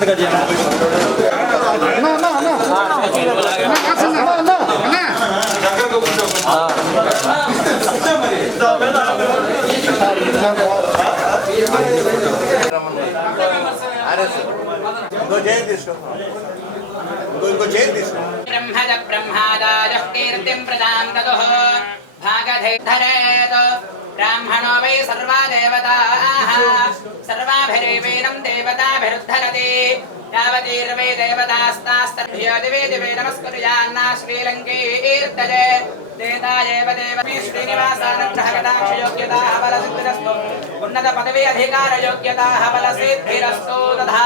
ब्रह्मद ब्रह्मादाय कीर्तिं प्रदां ततः भागधरेत ब्राह्मणो वै सर्वा देवताः सर्वाभिरेवेनं देवताभिरुद्धरति यावतीर्वै देवतास्तास्तभ्यो दिवे दिवे नमस्कुर्यान्ना श्रीलङ्कीर्तये देतायेव देवमी श्रीनिवासानुग्रहकटाक्षयोग्यताः बलसिद्धिरस्तु उन्नतपदवी अधिकारयोग्यताः बलसिद्धिरस्तु तथा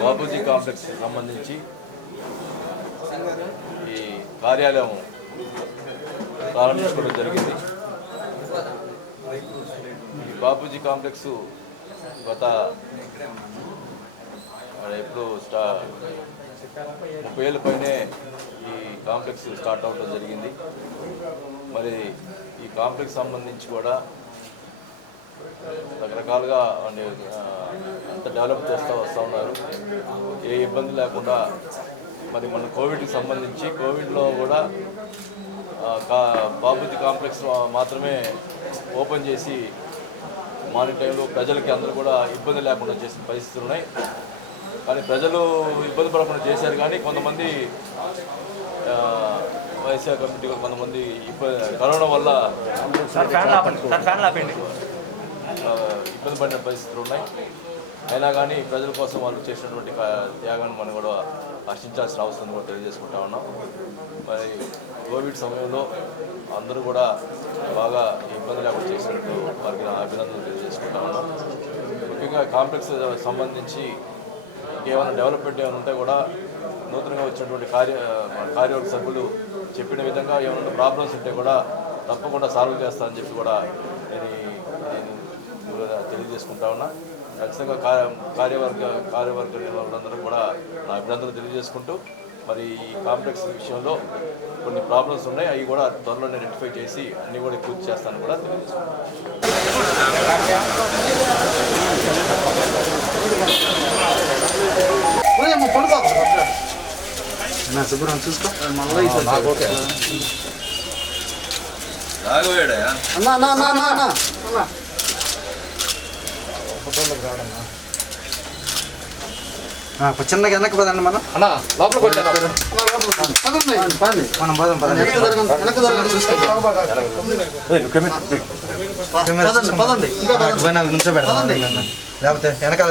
బాపూజీ కాంప్లెక్స్ సంబంధించి ఈ కార్యాలయం ప్రారంభించుకోవడం జరిగింది. ఈ బాపూజీ కాంప్లెక్స్ గత ఎప్పుడు 30 ఏళ్ళ పైనే ఈ కాంప్లెక్స్ స్టార్ట్ అవ్వడం జరిగింది. మరి ఈ కాంప్లెక్స్ సంబంధించి కూడా రకరకాలుగా అంత డెవలప్ చేస్తూ వస్తూ ఉన్నారు. ఏ ఇబ్బంది లేకుండా మరి మన కోవిడ్కి సంబంధించి కోవిడ్లో కూడా బాపూజీ కాంప్లెక్స్ మాత్రమే ఓపెన్ చేసి మార్నింగ్ టైంలో ప్రజలకి అందరూ కూడా ఇబ్బంది లేకుండా చేసిన పరిస్థితులు ఉన్నాయి. కానీ ప్రజలు ఇబ్బంది పడకుండా చేశారు. కానీ కొంతమంది వైఎస్ఆర్ కమిటీ కొంతమంది కరోనా వల్ల ఇబ్బంది పడిన పరిస్థితులు ఉన్నాయి. అయినా కానీ ప్రజల కోసం వాళ్ళు చేసినటువంటి త్యాగాన్ని మనం కూడా హర్షించాల్సిన అవసరం కూడా తెలియజేసుకుంటా ఉన్నాం. మరి కోవిడ్ సమయంలో అందరూ కూడా బాగా ఇబ్బంది లేకుండా చేసినట్టు వారికి అభినందనలు తెలియజేసుకుంటా ఉన్నాం. ముఖ్యంగా కాంప్లెక్స్ సంబంధించి ఇంకేమైనా డెవలప్మెంట్ ఏమైనా ఉంటే కూడా నూతనంగా వచ్చినటువంటి కార్యవర్గ సభ్యులు చెప్పిన విధంగా ఏమైనా ప్రాబ్లమ్స్ ఉంటే కూడా తప్పకుండా సాల్వ్ చేస్తారని చెప్పి కూడా నేను తెలియజేసుకుంటా ఉన్నా. ఖచ్చితంగా కార్యవర్గ నిర్వాహకులందరూ కూడా నా అభినందనలు తెలియజేసుకుంటూ మరి ఈ కాంప్లెక్స్ విషయంలో కొన్ని ప్రాబ్లమ్స్ ఉన్నాయి. అవి కూడా త్వరలోనే రెక్టిఫై చేసి అన్నీ కూడా పూర్తి చేస్తానని కూడా శుభ్రం చూసుకో చిన్నగా వెనక్కి పదండి మనం మనం పదండి నుంచో పెడతాం లేకపోతే వెనకాల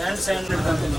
హ్యాండ్ శానిటైజర్ కంపెనీ